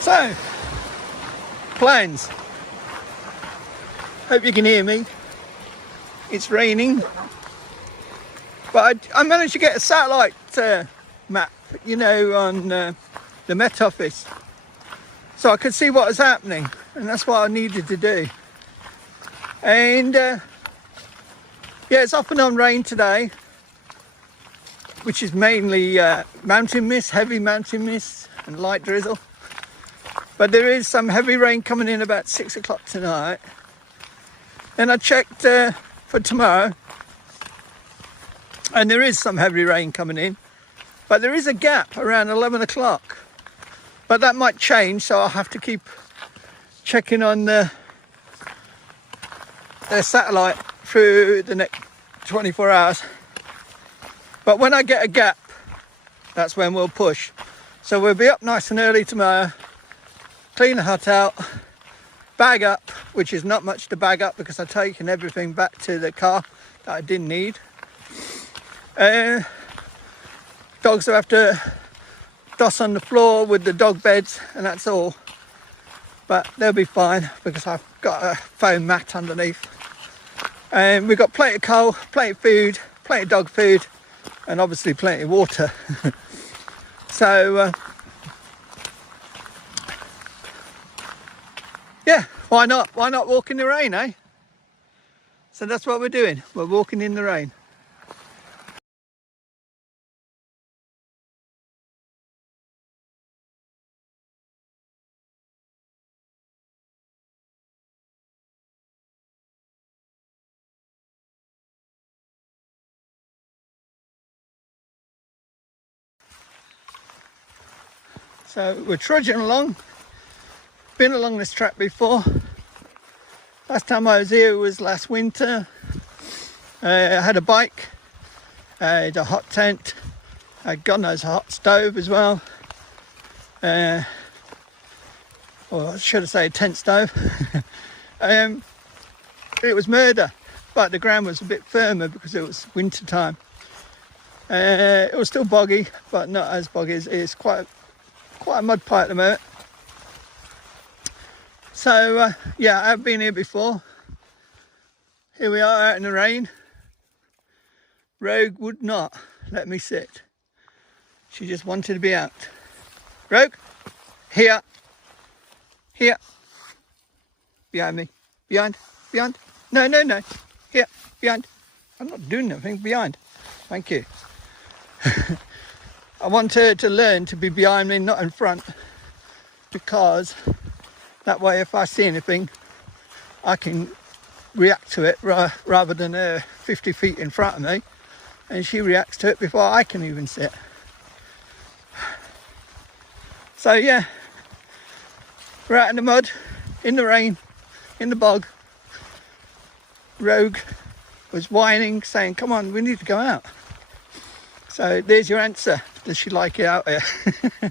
So, plans. Hope you can hear me. It's raining, but I managed to get a satellite map, you know, on the Met Office, so I could see what was happening, and that's what I needed to do. And yeah, it's off and on rain today, which is mainly mountain mist, heavy mountain mist and light drizzle. But there is some heavy rain coming in about 6 o'clock tonight. And I checked for tomorrow, and there is some heavy rain coming in, but there is a gap around 11 o'clock. But that might change, so I'll have to keep checking on the satellite through the next 24 hours. But when I get a gap, that's when we'll push. So we'll be up nice and early tomorrow, clean the hut out, bag up, which is not much to bag up because I've taken everything back to the car that I didn't need. Dogs will have to doss on the floor with the dog beds, and that's all. But they'll be fine because I've got a foam mat underneath. And we've got plenty of coal, plenty of food, plenty of dog food, and obviously plenty of water. So yeah, why not walk in the rain, eh? So that's what we're doing, we're walking in the rain. So we're trudging along. Been along this track before. Last time I was here was last winter. I had a bike, I had a hot tent, God knows, a hot stove as well. Or should I say a tent stove. It was murder, but the ground was a bit firmer because it was winter time. It was still boggy, but not as boggy as it is. Quite a mud pie at the moment. So yeah, I've been here before. Here we are out in the rain. Rogue would not let me sit. She just wanted to be out. Rogue, here, here, behind me, behind, no, here, behind. I'm not doing nothing, behind. Thank you. I want her to learn to be behind me, not in front, because that way if I see anything, I can react to it rather than her 50 feet in front of me, and she reacts to it before I can even sit. So yeah, we're out in the mud, in the rain, in the bog. Rogue was whining, saying, come on, we need to go out. So there's your answer. Does she like it out here? I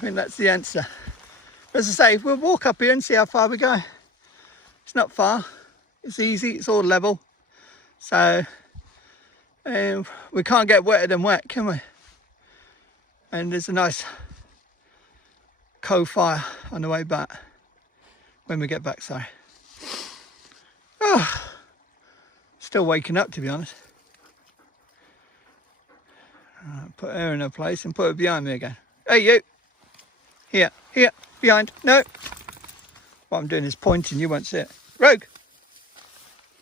think that's the answer. As I say, we'll walk up here and see how far we go. It's not far. It's easy. It's all level. So we can't get wetter than wet, can we? And there's a nice coal fire on the way back. When we get back, sorry. Oh, still waking up, to be honest. Put her in her place and put her behind me again. Hey, you. Here, behind. No. What I'm doing is pointing, you won't see it. Rogue.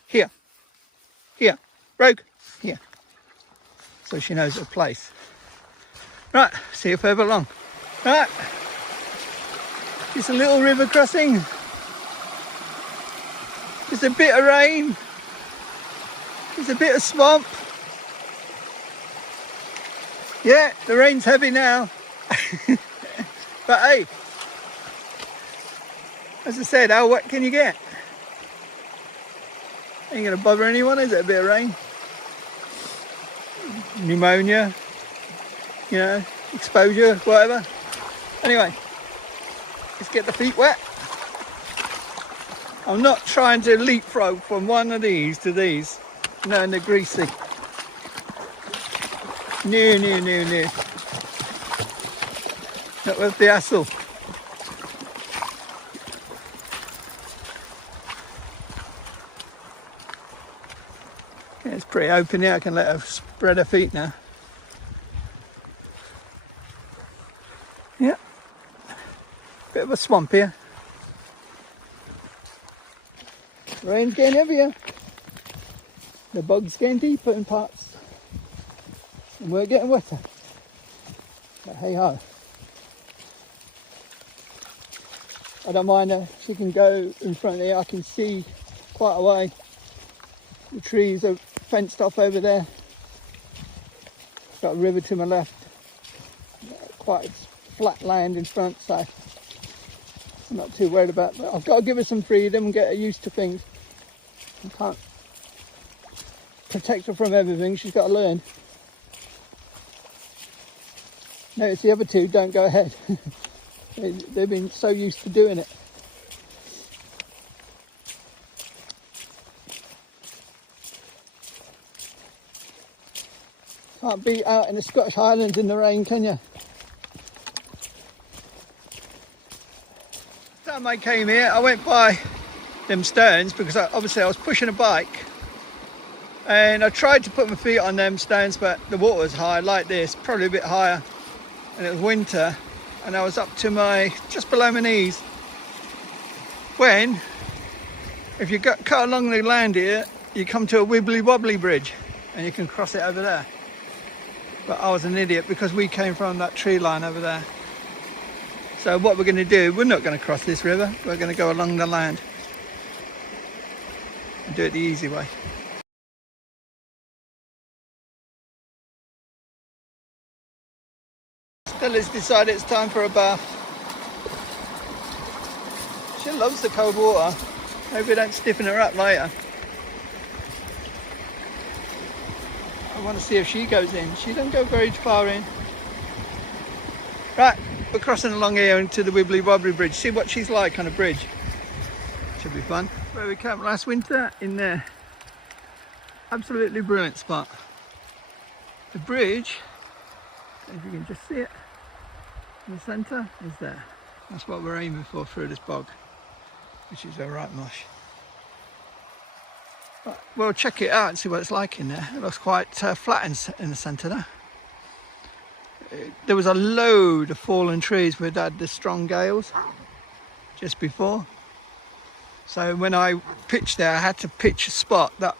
Here. Rogue. Here. So she knows her place. Right, see you further along. Right. It's a little river crossing. There's a bit of rain. There's a bit of swamp. Yeah, the rain's heavy now. But hey, as I said, how wet can you get? Ain't gonna bother anyone, is it? A bit of rain? Pneumonia, you know, exposure, whatever. Anyway, let's get the feet wet. I'm not trying to leapfrog from one of these to these. No, and they're greasy. No. Not worth the hassle. It's pretty open here. I can let her spread her feet now. Yeah. Bit of a swamp here. Rain's getting heavier. The bog's getting deeper in parts. And we're getting wetter. But hey ho. I don't mind her. She can go in front here. I can see quite a way. The trees are fenced off over there. Got a river to my left. Quite flat land in front, so I'm not too worried about that. I've got to give her some freedom and get her used to things. I can't protect her from everything. She's got to learn. Notice the other two don't go ahead. They've been so used to doing it. Can't be out in the Scottish Highlands in the rain, can you? The time I came here, I went by them stones because obviously I was pushing a bike, and I tried to put my feet on them stones, but the water was high like this, probably a bit higher, and it was winter, and I was up to just below my knees. When, if you cut along the land here, you come to a wibbly wobbly bridge, and you can cross it over there. But I was an idiot because we came from that tree line over there. So what we're going to do, we're not going to cross this river. We're going to go along the land and do it the easy way. Stella's decided it's time for a bath. She loves the cold water. Hope we don't stiffen her up later. I want to see if she goes in. She doesn't go very far in. Right, we're crossing along here into the Wibbly Wobbly Bridge. See what she's like on a bridge. Should be fun. Where we camped last winter, in there. Absolutely brilliant spot. The bridge, if you can just see it, in the centre, is there. That's what we're aiming for through this bog, which is a right mush. But we'll check it out and see what it's like in there. It looks quite flat in the centre there. There was a load of fallen trees. We'd had the strong gales just before. So when I pitched there, I had to pitch a spot that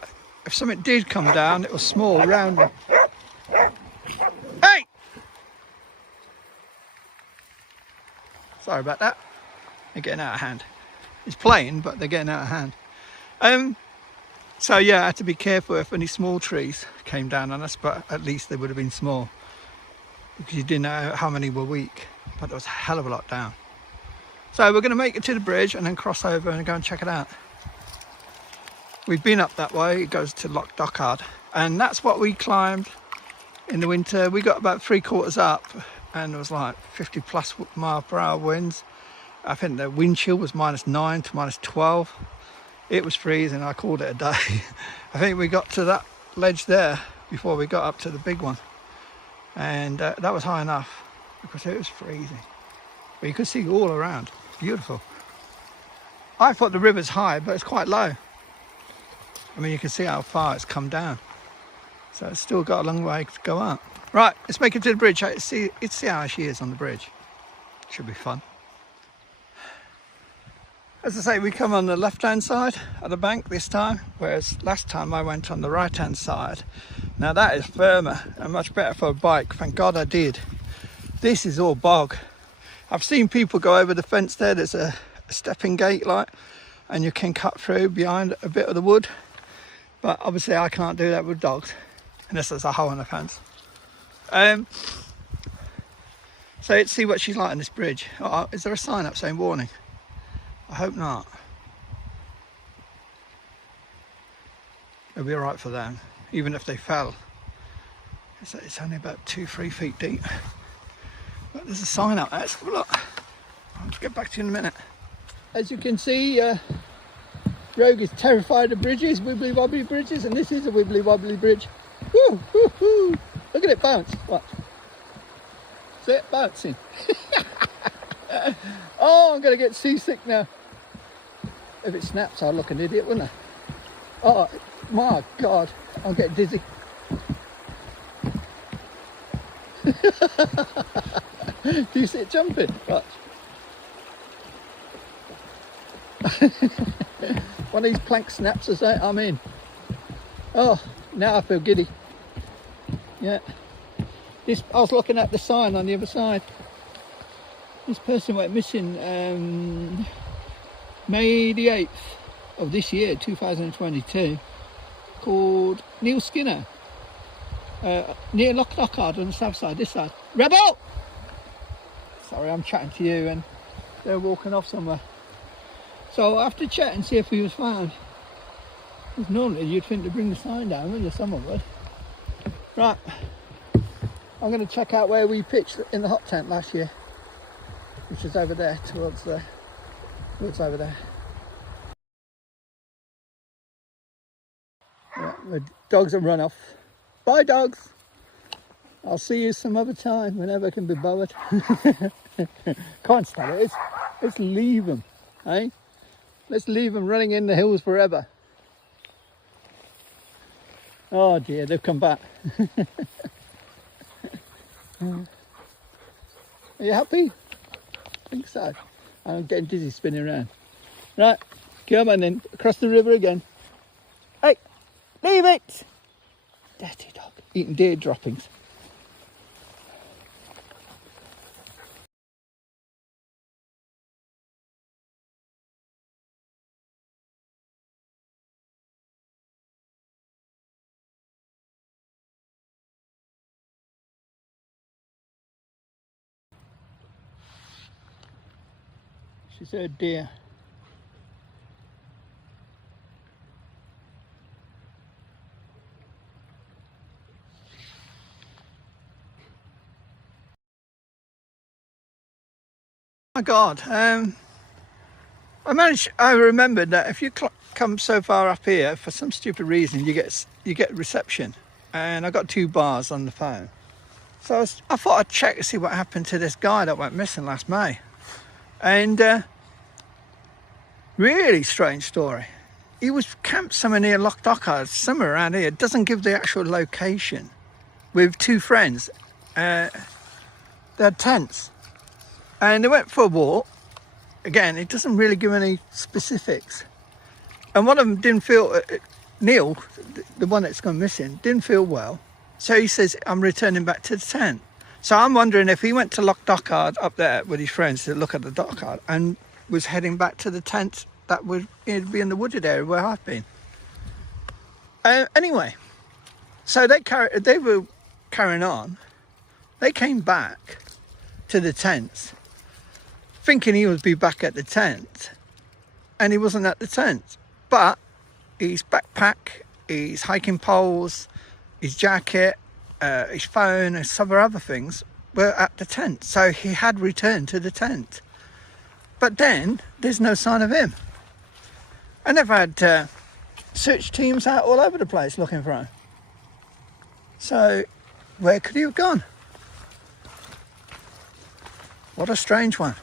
if something did come down, it was small, round. Hey! Sorry about that. They're getting out of hand. It's playing, but they're getting out of hand. So yeah, I had to be careful if any small trees came down on us, but at least they would have been small because you didn't know how many were weak, but there was a hell of a lot down. So we're going to make it to the bridge and then cross over and go and check it out. We've been up that way. It goes to Loch Dochard, and that's what we climbed in the winter. We got about 3/4 up, and it was like 50+ mph winds. I think the wind chill was -9 to -12. It was freezing. I called it a day. I think we got to that ledge there before we got up to the big one, and that was high enough because it was freezing, but you could see all around. Beautiful. I thought the river's high, but it's quite low. I mean, you can see how far it's come down, so it's still got a long way to go up. Right, let's make it to the bridge. Let's see how she is on the bridge. Should be fun. As I say, we come on the left-hand side of the bank this time, whereas last time I went on the right-hand side. Now that is firmer and much better for a bike. Thank God I did. This is all bog. I've seen people go over the fence there. There's a stepping gate like, and you can cut through behind a bit of the wood. But obviously I can't do that with dogs, unless there's a hole in the fence. So let's see what she's like on this bridge. Oh, is there a sign up saying warning? I hope not. It'll be alright for them, even if they fell. It's only about 2-3 feet deep. But there's a sign up there. Let's have a look. I'll get back to you in a minute. As you can see, Rogue is terrified of bridges, wibbly wobbly bridges, and this is a wibbly wobbly bridge. Woo, woo, woo. Look at it bounce. Watch. See it bouncing. Oh, I'm going to get seasick now. If it snaps, I'll look an idiot, wouldn't I? Oh my God, I'm getting dizzy. Do you see it jumping? Watch. One of these plank snaps as I'm in. Oh, now I feel giddy. Yeah. I was looking at the sign on the other side. This person went missing May the 8th of this year, 2022, called Neil Skinner, near Lochard on the south side, this side. Rebel! Sorry, I'm chatting to you and they're walking off somewhere. So I have to check and see if he was found. Because normally you'd think to bring the sign down, wouldn't you? Someone would. Right, I'm going to check out where we pitched in the hot tent last year, which is over there, towards the woods over there. Yeah, the dogs have run off. Bye, dogs. I'll see you some other time, whenever I can be bothered. Can't stand it. Let's leave them, eh? Let's leave them running in the hills forever. Oh dear, they've come back. Are you happy? I think so. I'm getting dizzy spinning around. Right, come on then, across the river again. Hey, leave it! Dirty dog, eating deer droppings. She's a deer. My God, I remembered that if you come so far up here, for some stupid reason, you get reception. And I got 2 bars on the phone. So I thought I'd check to see what happened to this guy that went missing last May. And really strange story. He was camped somewhere near Loch Dochard, somewhere around here. It doesn't give the actual location. With 2 friends. They had tents. And they went for a walk. Again, it doesn't really give any specifics. And one of them didn't feel, Neil, the one that's gone missing, didn't feel well. So he says, I'm returning back to the tent. So I'm wondering if he went to Loch Dochard up there with his friends to look at the Dochard and was heading back to the tent that would be in the wooded area where I've been. Anyway, so they were carrying on. They came back to the tents, thinking he would be back at the tent, and he wasn't at the tent. But his backpack, his hiking poles, his jacket, his phone and some other things were at the tent. So he had returned to the tent. But then there's no sign of him. And they've had search teams out all over the place looking for him. So where could he have gone? What a strange one.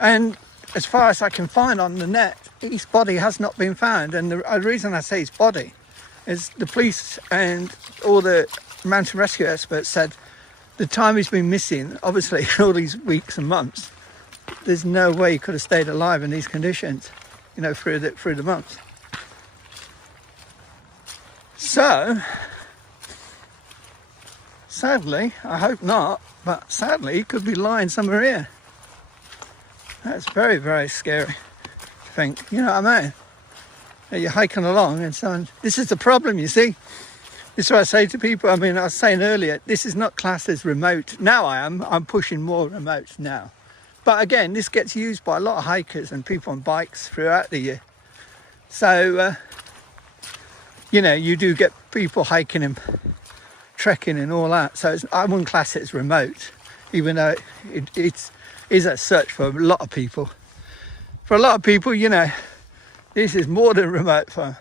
And as far as I can find on the net, his body has not been found. And the reason I say his body is the police and all the mountain rescue experts said the time he's been missing, obviously all these weeks and months, there's no way he could have stayed alive in these conditions, you know, through the months. So, sadly, I hope not, but sadly he could be lying somewhere here. That's very, very scary to think, you know what I mean? You're hiking along and so on. This is the problem, you see. This is what I say to people. I mean, I was saying earlier, this is not classed as remote. Now I'm pushing more remote now. But again, this gets used by a lot of hikers and people on bikes throughout the year. So, you know, you do get people hiking and trekking and all that. So I wouldn't class it as remote, even though it is as such for a lot of people. For a lot of people, you know, this is more than remote for them.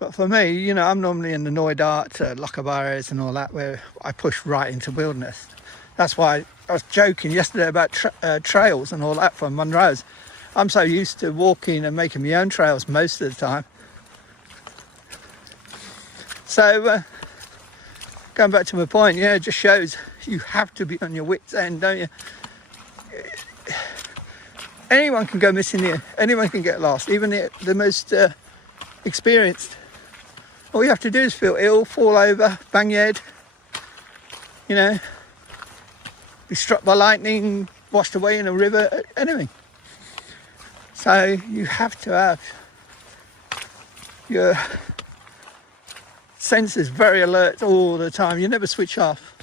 But for me, you know, I'm normally in the Knoydart, Lochaber areas and all that, where I push right into wilderness. That's why I was joking yesterday about trails and all that from Monroe's. I'm so used to walking and making my own trails most of the time. So going back to my point, yeah, it just shows you have to be on your wits' end, don't you? Anyone can go missing here. Anyone can get lost, even the most experienced. All you have to do is feel ill, fall over, bang your head, you know, be struck by lightning, washed away in a river, anything. So you have to have your senses very alert all the time. You never switch off.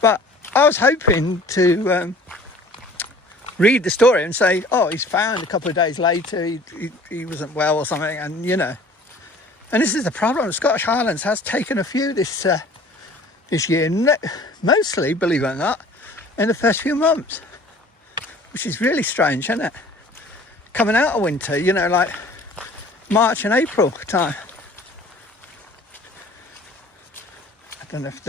But I was hoping to read the story and say, oh, he's found a couple of days later, he wasn't well or something, and you know. And this is the problem. The Scottish Highlands has taken a few this year, mostly, believe it or not, in the first few months, which is really strange, isn't it? Coming out of winter, you know, like March and April time. I don't know if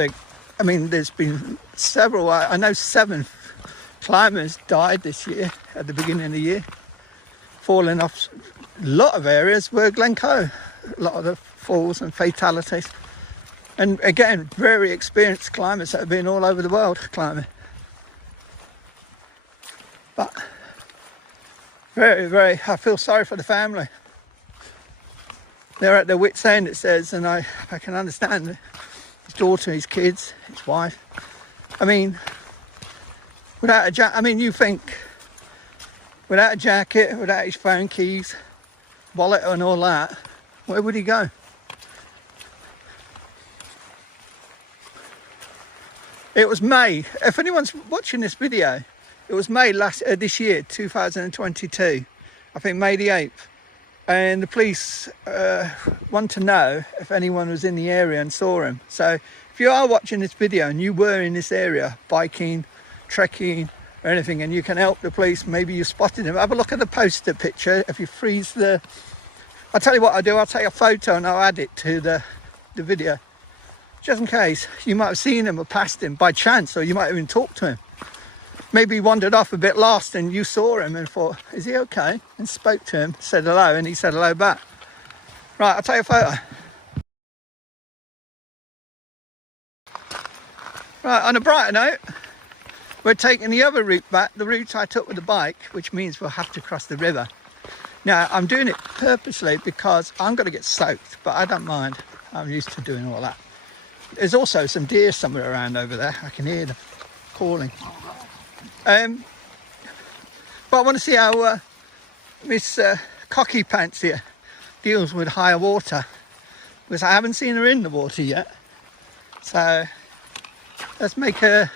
I mean, there's been several, I know 7 climbers died this year at the beginning of the year, falling off. A lot of areas were Glencoe, a lot of the falls and fatalities. And again, very experienced climbers that have been all over the world climbing. But very, very, I feel sorry for the family. They're at their wits' end, it says, and I can understand his daughter, his kids, his wife. I mean, without a jacket, I mean, you think, without a jacket, without his phone, keys, wallet and all that, where would he go? It was May, if anyone's watching this video, it was May this year, 2022, I think May the 8th. And the police want to know if anyone was in the area and saw him. So if you are watching this video and you were in this area, biking, trekking or anything, and you can help the police, maybe you spotted him, have a look at the poster picture. If you freeze I'll tell you what I'll do, I'll take a photo and I'll add it to the video. Just in case, you might have seen him or passed him by chance, or you might have even talked to him. Maybe he wandered off a bit lost and you saw him and thought, is he okay? And spoke to him, said hello, and he said hello back. Right, I'll take a photo. Right, on a brighter note, we're taking the other route back, the route I took with the bike, which means we'll have to cross the river. Now, I'm doing it purposely because I'm going to get soaked, but I don't mind. I'm used to doing all that. There's also some deer somewhere around over there. I can hear them calling. But I want to see how Miss Cocky Pants here deals with higher water, because I haven't seen her in the water yet. So let's make her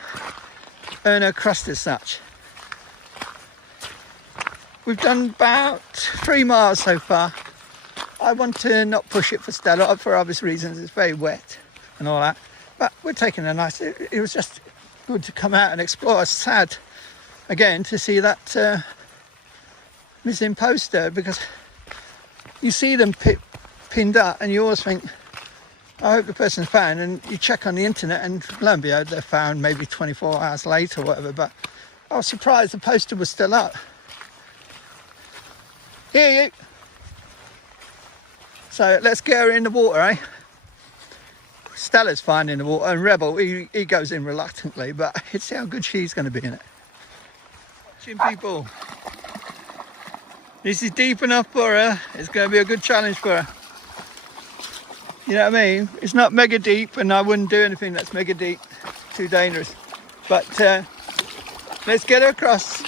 earn her crust as such. We've done about 3 miles so far. I want to not push it for Stella, for obvious reasons. It's very wet and all that. But we're taking a nice... It was just good to come out and explore. It's sad, again, to see that missing poster, because you see them pinned up and you always think, I hope the person's found, and you check on the internet and lo and behold, they're found maybe 24 hours later or whatever. But I was surprised the poster was still up. Here you. So let's get her in the water, eh? Stella's fine in the water, and Rebel, he goes in reluctantly, but let's see how good she's going to be in it. Watching people. This is deep enough for her. It's going to be a good challenge for her. You know what I mean? It's not mega deep, and I wouldn't do anything that's mega deep. Too dangerous. But let's get her across.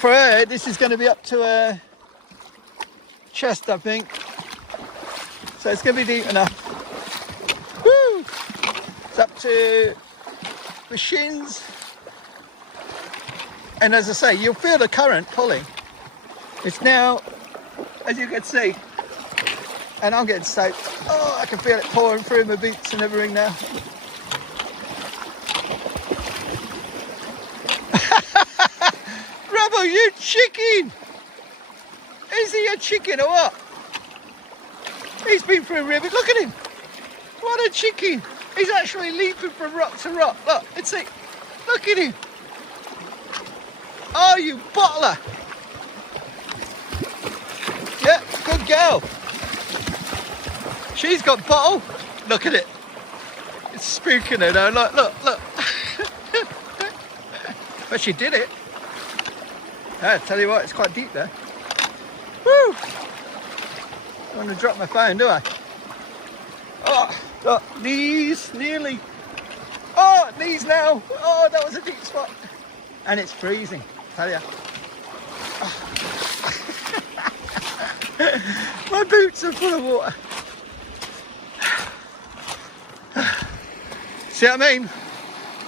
For her, this is going to be up to her chest, I think. So it's going to be deep enough. Woo! It's up to the shins. And as I say, you'll feel the current pulling. It's now, as you can see, and I'm getting soaked. Oh, I can feel it pouring through my boots and everything now. Rebel, you chicken! Is he a chicken or what? He's been through a river. Look at him. What a chicken. He's actually leaping from rock to rock. Look, let's see. Look at him. Oh, you bottler. Yeah, good girl. She's got bottle. Look at it. It's spooking her though. Look, look, look. But she did it. I tell you what, it's quite deep there. Woo! I don't want to drop my phone, do I? Oh, look, knees, nearly. Oh, knees now. Oh, that was a deep spot. And it's freezing, tell you. Oh. My boots are full of water. See what I mean?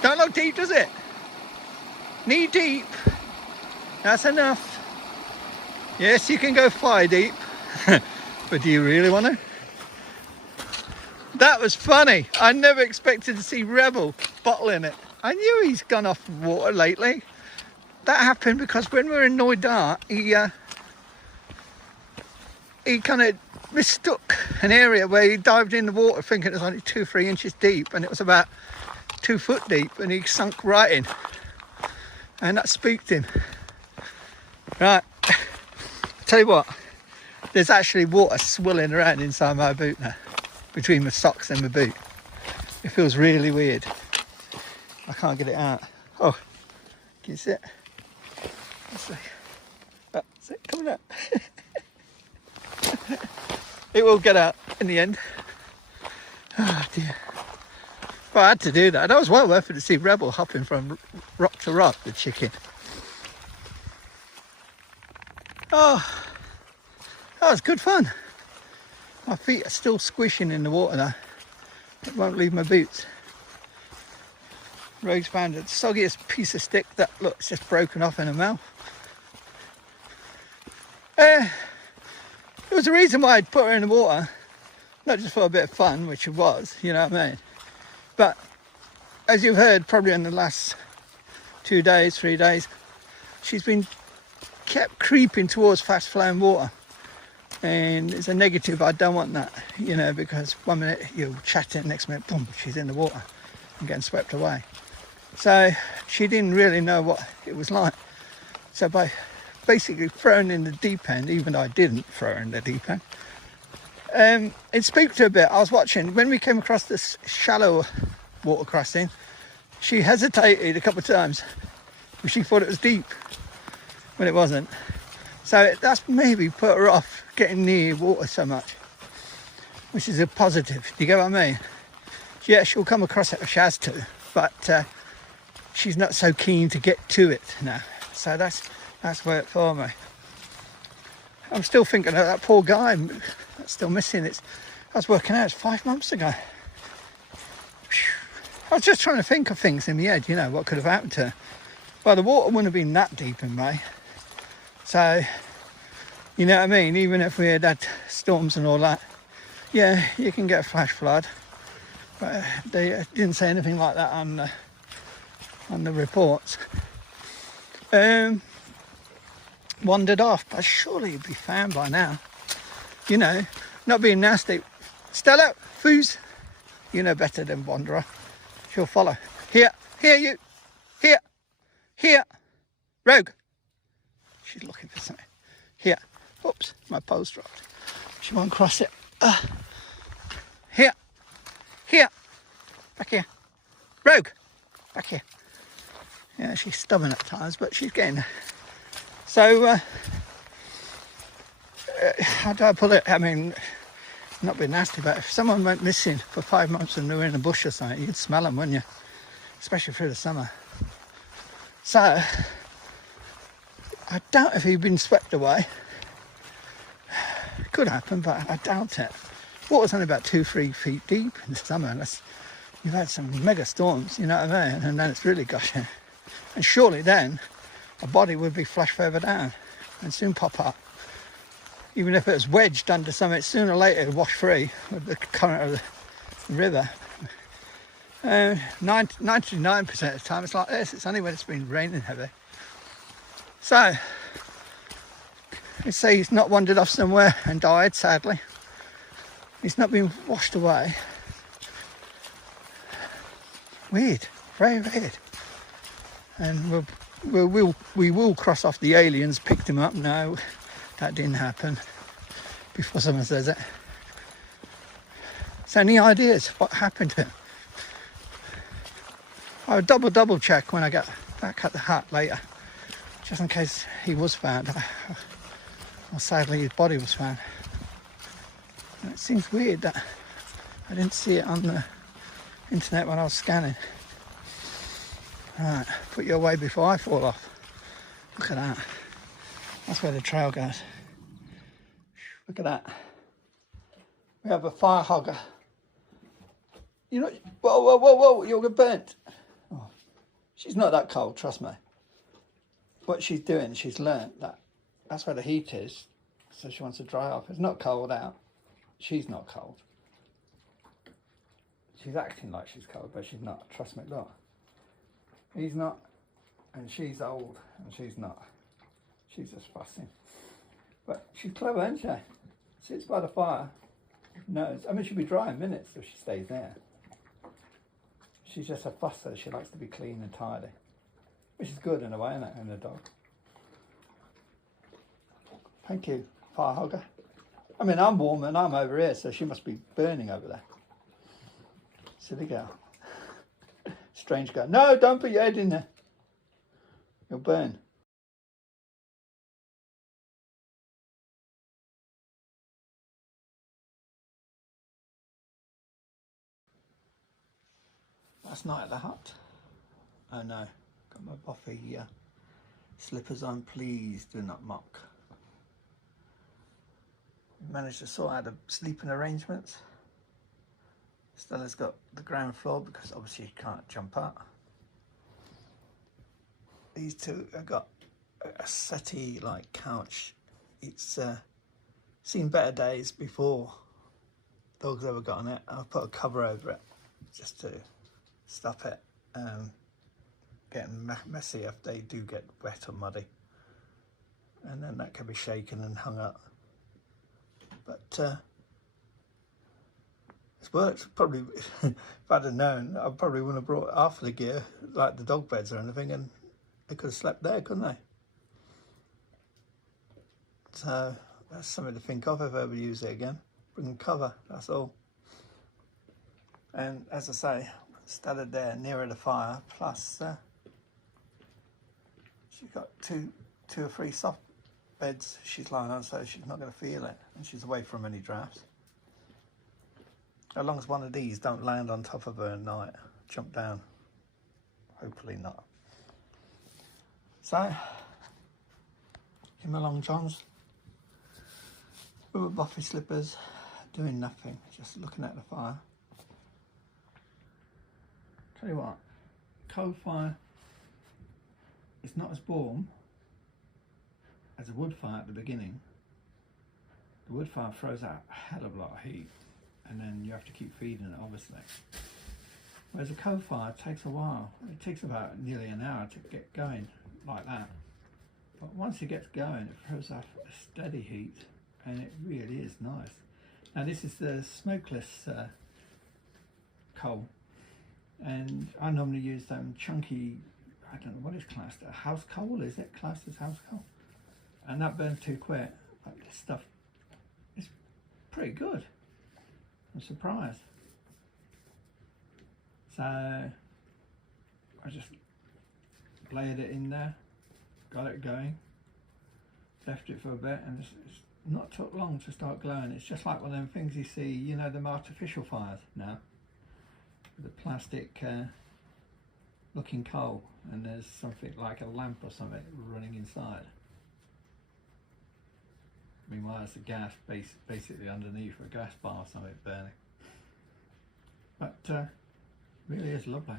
Don't look deep, does it? Knee deep. That's enough. Yes, you can go fly deep. But do you really want to? That was funny. I never expected to see Rebel bottling it. I knew he's gone off water lately. That happened because when we were in Noida, he kind of mistook an area where he dived in the water thinking it was only 2-3 inches deep, and it was about 2 foot deep, and he sunk right in. And that spooked him. Right, tell you what, there's actually water swirling around inside my boot now, between my socks and my boot. It feels really weird. I can't get it out. Oh, can you see it? Let's see. Oh, is it coming out? It will get out in the end. Oh dear. Well, I had to do that. That was well worth it to see Rebel hopping from rock to rock, the chicken. Oh, that was good fun. My feet are still squishing in the water now. It won't leave my boots. Rogue's found the soggiest piece of stick that looks just broken off in her mouth. There was a reason why I'd put her in the water, not just for a bit of fun, which it was, you know what I mean? But as you've heard probably in the last 2 days, 3 days, she's been kept creeping towards fast flowing water. And it's a negative. I don't want that, you know, because 1 minute you're chatting, next minute, boom, she's in the water and getting swept away. So she didn't really know what it was like. So by basically throwing in the deep end, even though I didn't throw her in the deep end, it spooked her a bit. I was watching, when we came across this shallow water crossing, she hesitated a couple of times. She thought it was deep when it wasn't. So that's maybe put her off getting near water so much, which is a positive. Do you get what I mean? Yeah, she'll come across it if she has to, but she's not so keen to get to it now. So that's worked for me. I'm still thinking of that poor guy that's still missing. I was working out, it's 5 months ago. I was just trying to think of things in my head, you know, what could have happened to her. Well, the water wouldn't have been that deep in May. So, you know what I mean? Even if we had storms and all that, yeah, you can get a flash flood. But they didn't say anything like that on the reports. Wandered off, but surely it'd be found by now. You know, not being nasty. Stella, foos, you know better than Wanderer. She'll follow. Here, you. Here. Rogue. She's looking for something. Here. Oops, my pole's dropped. She won't cross it. Here. Back here. Rogue. Back here. Yeah, she's stubborn at times, but she's getting there. So, how do I put it? I mean, not being nasty, but if someone went missing for 5 months and they were in a bush or something, you could smell them, wouldn't you? Especially through the summer. So, I doubt if he'd been swept away. It could happen, but I doubt it. Water's only about 2-3 feet deep in the summer, unless you've had some mega storms, you know what I mean? And then it's really gushing. And surely then, a body would be flushed further down and soon pop up. Even if it was wedged under something, sooner or later it would wash free with the current of the river. 99% of the time it's like this. It's only when it's been raining heavy. So, let's say he's not wandered off somewhere and died, sadly. He's not been washed away. Weird, very weird. And we'll we will cross off the aliens picked him up. No, that didn't happen. Before someone says it. So any ideas what happened to him? I'll double check when I get back at the hut later, just in case he was found. Well, sadly his body was found. And it seems weird that I didn't see it on the internet when I was scanning. Right, put you away before I fall off. Look at that. That's where the trail goes. Look at that. We have a fire hogger. You know, whoa, you're burnt. Oh, she's not that cold, trust me. What she's doing, she's learnt that that's where the heat is, so she wants to dry off. It's not cold out. She's not cold. She's acting like she's cold, but she's not. Trust me, look. He's not, and she's old, and she's not. She's just fussing. But she's clever, isn't she? Sits by the fire. No, I mean, she'll be dry in minutes if she stays there. She's just a fusser. She likes to be clean and tidy, which is good in a way, isn't it, in a dog? Thank you, fire hogger. I mean, I'm warm and I'm over here, so she must be burning over there. Silly girl. Strange girl. No, don't put your head in there. You'll burn. Last night at the hut. Oh no, got my Buffy slippers on. Please do not mock. Managed to sort out the sleeping arrangements. Stella's got the ground floor because obviously she can't jump up. These two have got a settee like couch. It's seen better days before dogs ever got on it. I've put a cover over it just to stop it getting messy if they do get wet or muddy. And then that can be shaken and hung up. But it's worked. Probably, if I'd have known, I probably wouldn't have brought half of the gear, like the dog beds or anything, and they could have slept there, couldn't they? So that's something to think of if I ever use it again. Bring cover, that's all. And as I say, started there nearer the fire, plus she's got two or three soft beds she's lying on, so she's not going to feel it, and she's away from any drafts. As long as one of these don't land on top of her at night, jump down. Hopefully not. So, in my long johns, with my Buffy slippers, doing nothing, just looking at the fire. Tell you what, coal fire is not as warm as a wood fire at the beginning. The wood fire throws out a hell of a lot of heat, and then you have to keep feeding it, obviously. Whereas a coal fire takes a while. It takes about nearly an hour to get going like that. But once it gets going, it throws out a steady heat, and it really is nice. Now this is the smokeless coal, and I normally use them chunky, I don't know what is classed, a house coal, is it classed as house coal? And that burns too quick, but this stuff is pretty good. I'm surprised. So I just layered it in there, got it going, left it for a bit, and it's not took long to start glowing. It's just like one of them things you see, you know, them artificial fires now, the plastic looking coal, and there's something like a lamp or something running inside. Meanwhile, it's a gas basically underneath, a gas bar or something burning. But really is lovely,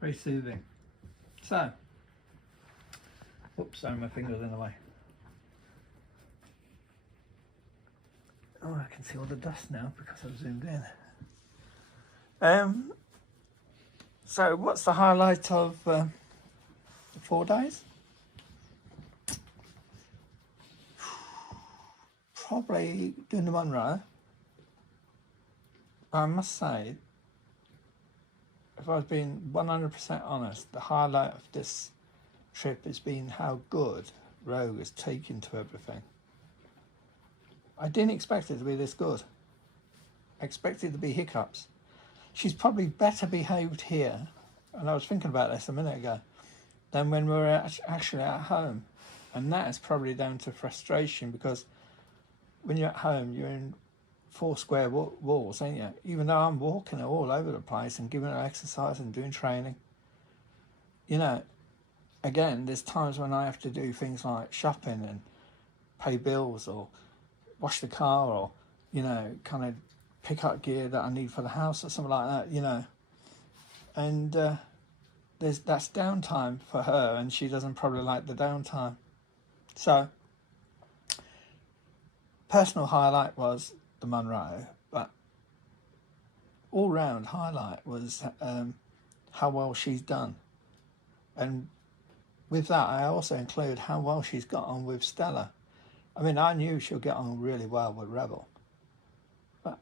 very soothing. So, oops, sorry, my finger's in the way. Oh, I can see all the dust now because I've zoomed in. So what's the highlight of the 4 days? Probably doing the Monroe. I must say, if I was being 100% honest, the highlight of this trip has been how good Rogue has taken to everything. I didn't expect it to be this good. I expected it to be hiccups. She's probably better behaved here, and I was thinking about this a minute ago, than when we were actually at home. And that is probably down to frustration, because when you're at home, you're in 4 square walls, ain't you? Even though I'm walking her all over the place and giving her exercise and doing training. You know, again, there's times when I have to do things like shopping and pay bills or wash the car or, you know, kind of pick up gear that I need for the house or something like that, you know. And that's downtime for her, and she doesn't probably like the downtime. So, personal highlight was the Monroe, but all-round highlight was how well she's done. And with that, I also include how well she's got on with Stella. I mean, I knew she'll get on really well with Rebel, but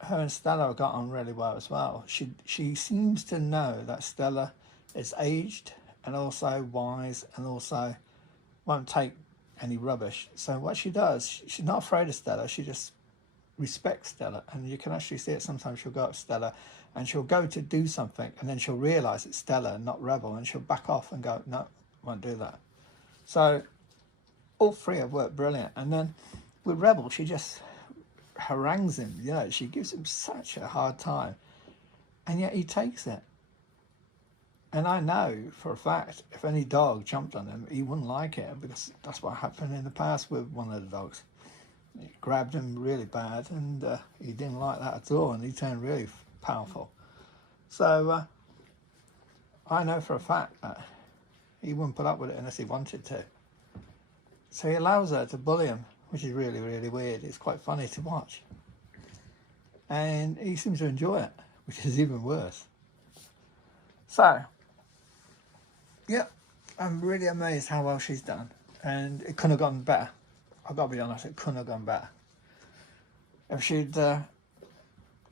her and Stella got on really well as well. She seems to know that Stella is aged and also wise and also won't take any rubbish. So what she does, she's not afraid of Stella. She just respects Stella, and you can actually see it. Sometimes she'll go up to Stella and she'll go to do something, and then she'll realise it's Stella and not Rebel, and she'll back off and go, no, won't do that. So all three have worked brilliant. And then with Rebel, she just harangues him, you know, she gives him such a hard time, and yet he takes it. And I know for a fact, if any dog jumped on him, he wouldn't like it, because that's what happened in the past with one of the dogs. He grabbed him really bad, and he didn't like that at all, and he turned really powerful. So I know for a fact that he wouldn't put up with it unless he wanted to. So he allows her to bully him, which is really, really weird. It's quite funny to watch. And he seems to enjoy it, which is even worse. So, yeah, I'm really amazed how well she's done. And it couldn't have gone better. I've got to be honest, it couldn't have gone better. If she'd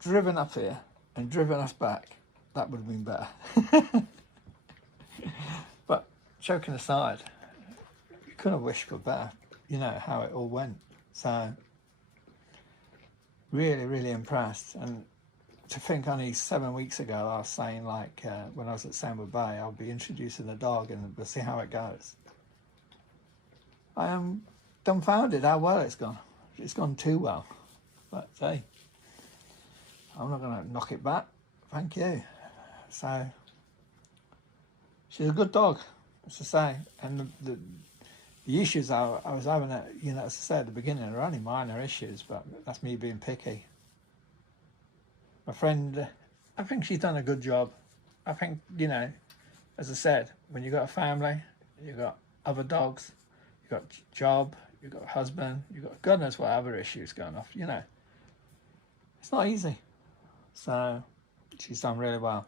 driven up here and driven us back, that would have been better. But joking aside, you couldn't have wished for better, you know, how it all went. So, really, really impressed. And to think only 7 weeks ago, I was saying, like, when I was at Sandwood Bay, I'll be introducing the dog and we'll see how it goes. I am dumbfounded how well it's gone. It's gone too well. But hey, I'm not going to knock it back. Thank you. So, she's a good dog, as I say. And the issues I was having, you know, as I said at the beginning, are only minor issues, but that's me being picky. My friend, I think she's done a good job. I think, you know, as I said, when you've got a family, you've got other dogs, you've got job, you've got a husband, you've got God knows what other issues going off, you know. It's not easy. So, she's done really well.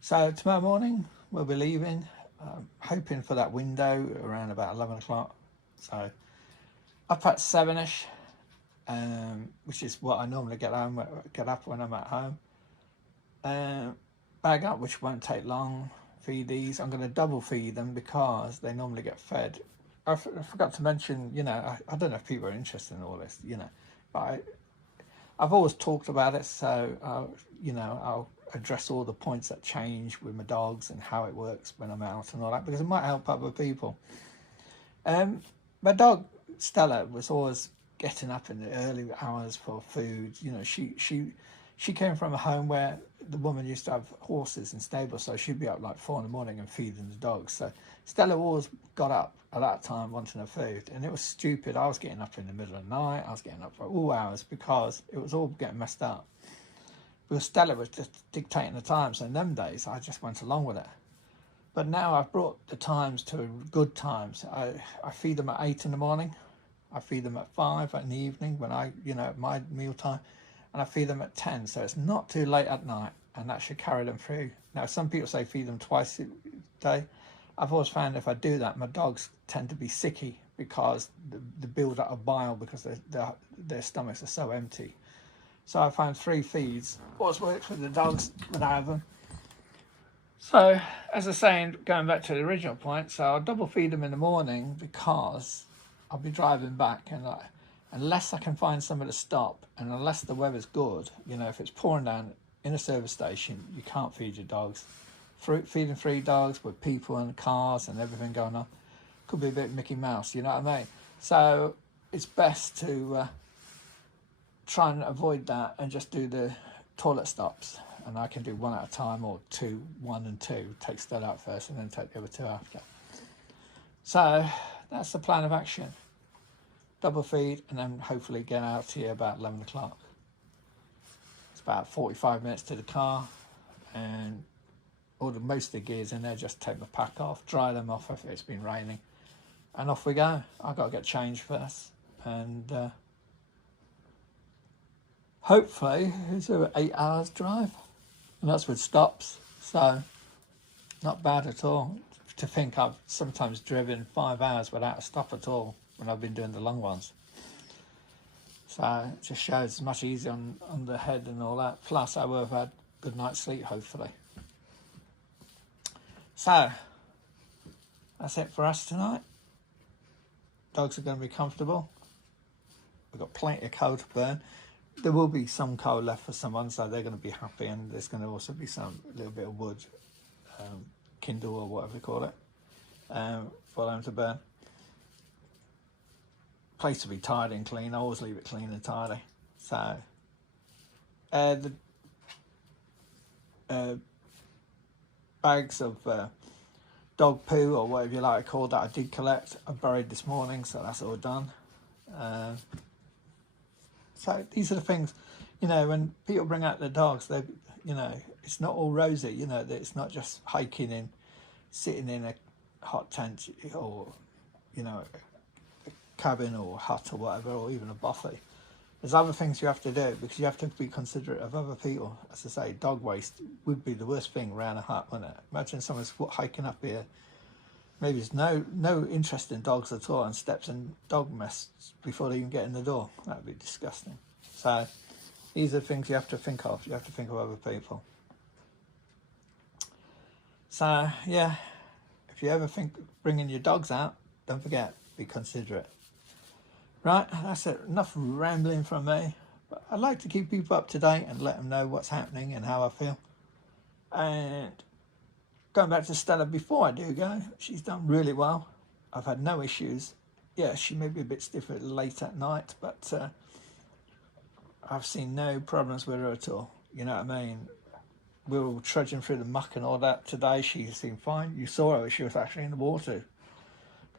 So tomorrow morning, we'll be leaving, hoping for that window around about 11 o'clock. So, up at 7ish, which is what I normally get up when I'm at home. Bag up, which won't take long. Feed these. I'm going to double feed them because they normally get fed. I forgot to mention, you know, I don't know if people are interested in all this, you know, but I've always talked about it, so, you know, I'll address all the points that change with my dogs and how it works when I'm out and all that, because it might help other people. My dog, Stella, was always getting up in the early hours for food. You know, she came from a home where the woman used to have horses in stables, so she'd be up like 4 in the morning and feeding the dogs. So Stella always got up at that time wanting her food, and it was stupid. I was getting up in the middle of the night. I was getting up for all hours because it was all getting messed up. Because Stella was just dictating the times, and in them days I just went along with it. But now I've brought the times to good times. I feed them at 8 in the morning. I feed them at 5 in the evening when at my meal time. And I feed them at 10, so it's not too late at night, and that should carry them through. Now, some people say feed them twice a day. I've always found if I do that, my dogs tend to be sicky because the build up of bile, because their stomachs are so empty. So I found 3 feeds. What's worked for the dogs when I have them. So, as I was saying, going back to the original point, so I'll double feed them in the morning because I'll be driving back, and unless I can find somewhere to stop, and unless the weather's good, you know, if it's pouring down in a service station, you can't feed your dogs. Feeding 3 dogs with people and cars and everything going on could be a bit Mickey Mouse, you know what I mean? So it's best to try and avoid that and just do the toilet stops. And I can do 1 at a time, or 2, 1 and 2. Take Stella out first and then take the other 2 after. So that's the plan of action. Double feed and then hopefully get out here about 11 o'clock. It's about 45 minutes to the car, and most of the gears in there, just take the pack off, dry them off if it's been raining, and off we go. I've got to get changed first, and hopefully it's an 8 hours drive, and that's with stops, so not bad at all. To think I've sometimes driven 5 hours without a stop at all when I've been doing the long ones. So it just shows it's much easier on the head and all that. Plus I will have had a good night's sleep, hopefully. So that's it for us tonight. Dogs are going to be comfortable. We've got plenty of coal to burn. There will be some coal left for someone, so they're going to be happy, and there's going to also be a little bit of wood, kindle or whatever you call it, for them to burn. Place to be tidy and clean. I always leave it clean and tidy. So the bags of dog poo, or whatever you like to call that, I did collect. I buried this morning, so that's all done. So these are the things, you know, when people bring out their dogs, they, you know, it's not all rosy, you know, it's not just hiking in, sitting in a hot tent, or, you know, a cabin or hut or whatever, or even a buffet. There's other things you have to do, because you have to be considerate of other people. As I say, dog waste would be the worst thing around a hut, wouldn't it? Imagine someone's hiking up here, maybe there's no interest in dogs at all, and steps in dog mess before they even get in the door. That would be disgusting. So these are things you have to think of. You have to think of other people. So yeah, if you ever think of bringing your dogs out, don't forget, be considerate. Right, that's it. Enough rambling from me. But I like to keep people up to date and let them know what's happening and how I feel. And going back to Stella before I do go, she's done really well. I've had no issues. Yeah, she may be a bit stiffer late at night, but I've seen no problems with her at all. You know what I mean? We were trudging through the muck and all that today. She seemed fine. You saw her, she was actually in the water.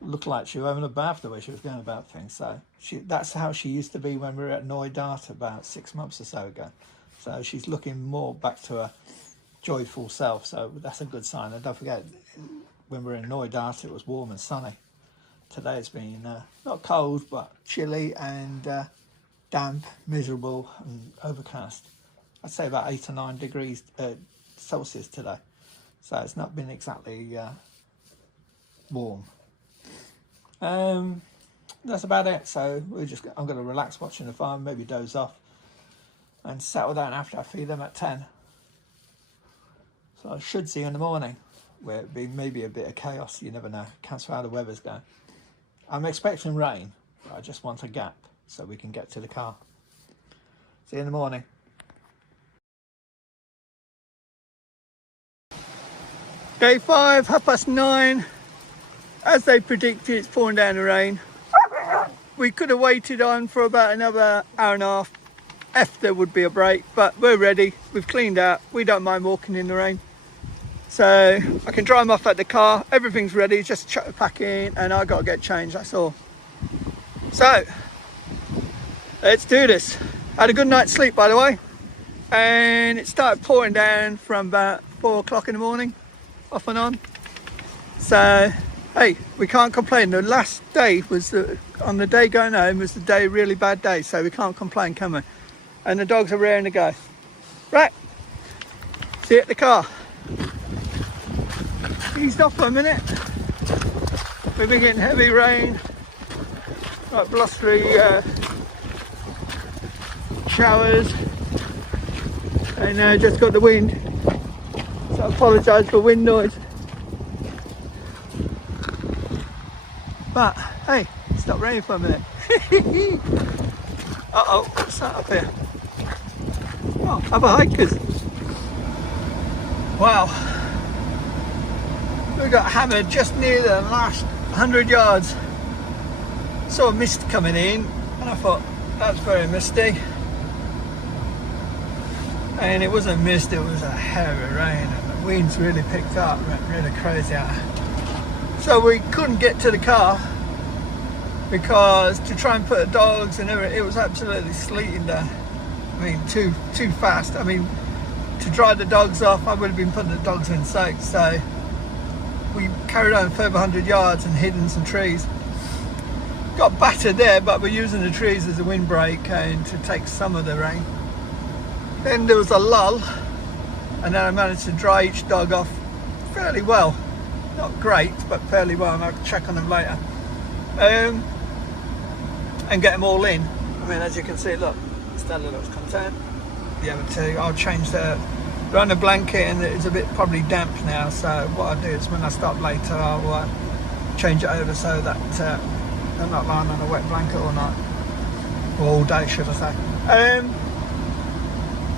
Looked like she was having a bath the way she was going about things. So that's how she used to be when we were at Noidart about 6 months or so ago. So she's looking more back to her joyful self. So that's a good sign. And don't forget, when we were in Noidart, it was warm and sunny. Today it's been not cold, but chilly and damp, miserable and overcast. I'd say about 8 or 9 degrees Celsius today. So it's not been exactly warm. That's about it. So I'm going to relax watching the farm, maybe doze off, and settle down after I feed them at 10. So I should see you in the morning, where it'll be maybe a bit of chaos. You never know. Can't see how the weather's going. I'm expecting rain, but I just want a gap so we can get to the car. See you in the morning. Day 5, 9:30. As they predicted, it's pouring down the rain. We could have waited on for about another hour and a half if there would be a break, but we're ready. We've cleaned out. We don't mind walking in the rain. So I can dry them off at the car. Everything's ready. Just chuck the pack in and I got to get changed, that's all. So let's do this. Had a good night's sleep, by the way. And it started pouring down from about 4 o'clock in the morning, off and on. So hey, we can't complain. The last day was on the day going home was the day, really bad day, so we can't complain, can we? And the dogs are raring to go. Right, see you at the car. Eased off for a minute. We've been getting heavy rain, like blustery showers. And I just got the wind, so I apologise for wind noise. But hey, it stopped raining for a minute. Uh-oh, what's that up here? Oh, other hikers. Wow. We got hammered just near the last 100 yards. Saw a mist coming in and I thought, that's very misty. And it wasn't mist, it was a heavy rain and the winds really picked up, went really crazy out. So we couldn't get to the car because to try and put the dogs and everything, it was absolutely sleeting there. I mean, too fast. I mean, to dry the dogs off, I would have been putting the dogs in soaks. So we carried on further 100 yards and hid in some trees. Got battered there, but we're using the trees as a windbreak and to take some of the rain. Then there was a lull, and then I managed to dry each dog off fairly well. Not great, but fairly well, and I'll check on them later. And get them all in. I mean, as you can see, look, Stella looks content. The other two, I'll change they're on a blanket and it's a bit probably damp now, so what I'll do is when I stop later, I'll change it over so that they're not lying on a wet blanket all night. Or all day, should I say.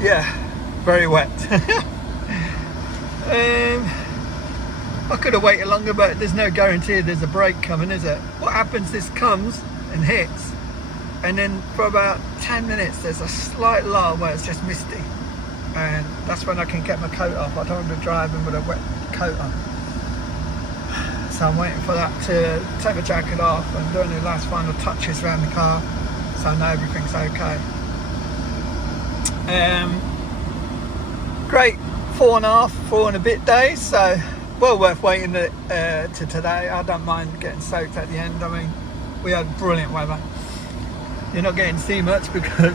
Yeah, very wet. I could have waited longer, but there's no guarantee there's a break coming, is it? What happens, this comes and hits, and then for about 10 minutes there's a slight lull where it's just misty, and that's when I can get my coat off. I don't want to be driving with a wet coat on. So I'm waiting for that to take the jacket off and doing the last final touches around the car so I know everything's okay. Great 4 and a bit days, so well worth waiting to today. I don't mind getting soaked at the end. I mean, we had brilliant weather. You're not getting to see much because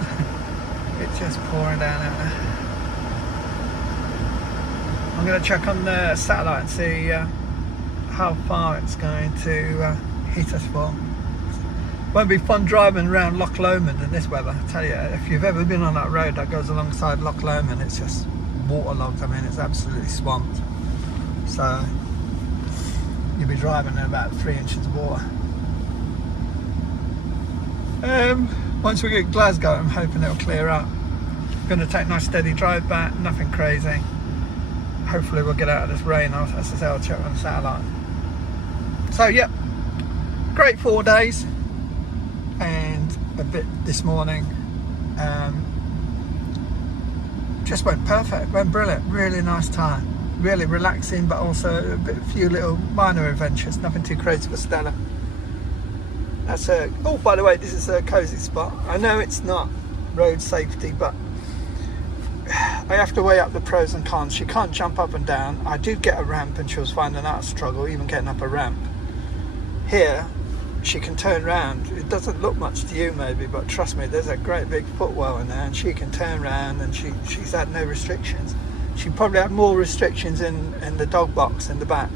it's just pouring down out there. I'm going to check on the satellite and see how far it's going to hit us for. Won't be fun driving around Loch Lomond in this weather. I tell you, if you've ever been on that road that goes alongside Loch Lomond, it's just waterlogged. I mean, it's absolutely swamped. So you'll be driving in about 3 inches of water. Once we get Glasgow, I'm hoping it'll clear up. Going to take a nice steady drive back, nothing crazy. Hopefully we'll get out of this rain. As I say, I'll check on the satellite. So yep, great 4 days and a bit this morning. Just went perfect, went brilliant, really nice time. Really relaxing, but also a few little minor adventures, nothing too crazy for Stella. That's oh, by the way, this is a cosy spot. I know it's not road safety, but I have to weigh up the pros and cons. She can't jump up and down. I did get a ramp and she was finding that a struggle, even getting up a ramp. Here, she can turn round. It doesn't look much to you maybe, but trust me, there's a great big footwell in there and she can turn round and she's had no restrictions. She probably had more restrictions in the dog box in the back.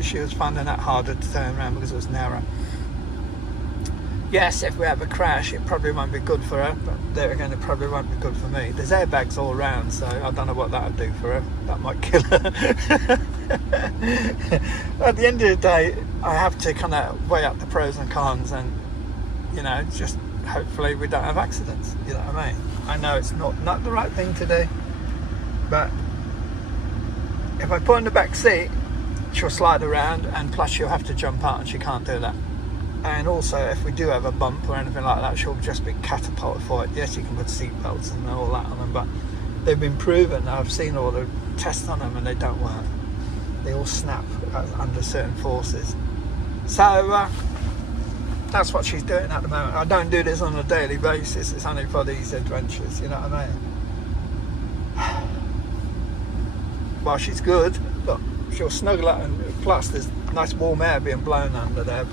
She was finding that harder to turn around because it was narrow. Yes, if we have a crash, it probably won't be good for her, but there again, it probably won't be good for me. There's airbags all around, so I don't know what that would do for her. That might kill her. At the end of the day, I have to kind of weigh up the pros and cons and, you know, just hopefully we don't have accidents, you know what I mean? I know it's not the right thing to do, but if I put her in the back seat, she'll slide around and plus she'll have to jump out and she can't do that. And also, if we do have a bump or anything like that, she'll just be catapulted for it. Yes, you can put seat belts and all that on them, but they've been proven. I've seen all the tests on them and they don't work. They all snap under certain forces. So that's what she's doing at the moment. I don't do this on a daily basis. It's only for these adventures, you know what I mean? Well, she's good, but she'll snuggle up, and plus there's nice warm air being blown under there.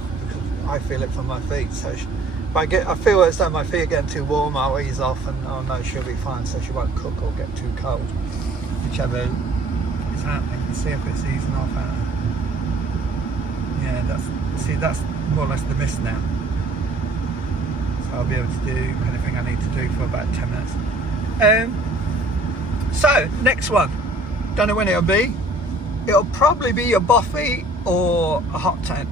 I feel it from my feet, so if I feel as though my feet are getting too warm, I'll ease off and oh no, she'll be fine, so she won't cook or get too cold, whichever is happening. Let's see if it's easing off out. Yeah, that's more or less the mist now, so I'll be able to do anything I need to do for about 10 minutes. So next one, don't know when it'll be. It'll probably be a buffet or a hot tent.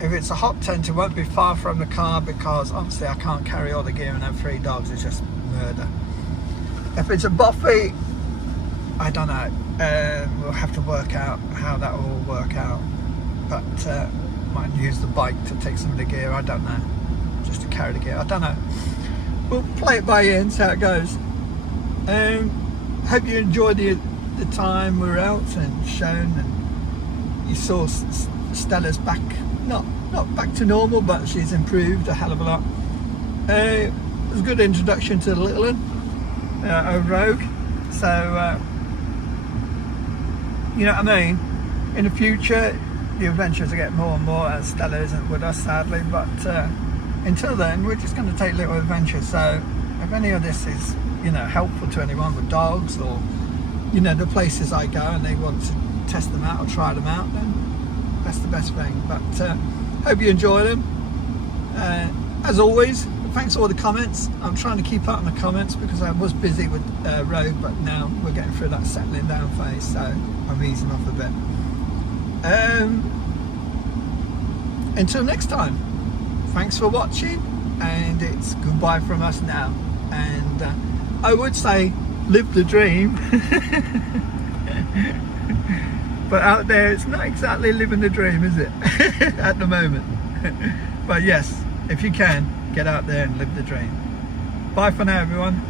If it's a hot tent, it won't be far from the car, because obviously I can't carry all the gear and have 3 dogs. It's just murder. If it's a buffet, I don't know. We'll have to work out how that will all work out. But might use the bike to take some of the gear. I don't know. Just to carry the gear. I don't know. We'll play it by ear and see how it goes. Hope you enjoyed the time we were out and shown, and you saw Stella's back. Not back to normal, but she's improved a hell of a lot. It was a good introduction to the little one, a Rogue. So you know what I mean. In the future, the adventures will get more and more, as Stella isn't with us sadly. But until then, we're just going to take little adventures. So if any of this is, you know, helpful to anyone with dogs, or you know, the places I go and they want to test them out or try them out, then that's the best thing. But hope you enjoy them. As always, thanks for all the comments. I'm trying to keep up on the comments because I was busy with Rogue, but now we're getting through that settling down phase, so I'm easing off a bit. Until next time, thanks for watching, and it's goodbye from us now. And I would say live the dream, but out there it's not exactly living the dream, is it? At the moment. But yes, if you can, get out there and live the dream. Bye for now everyone,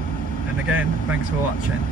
and again, thanks for watching.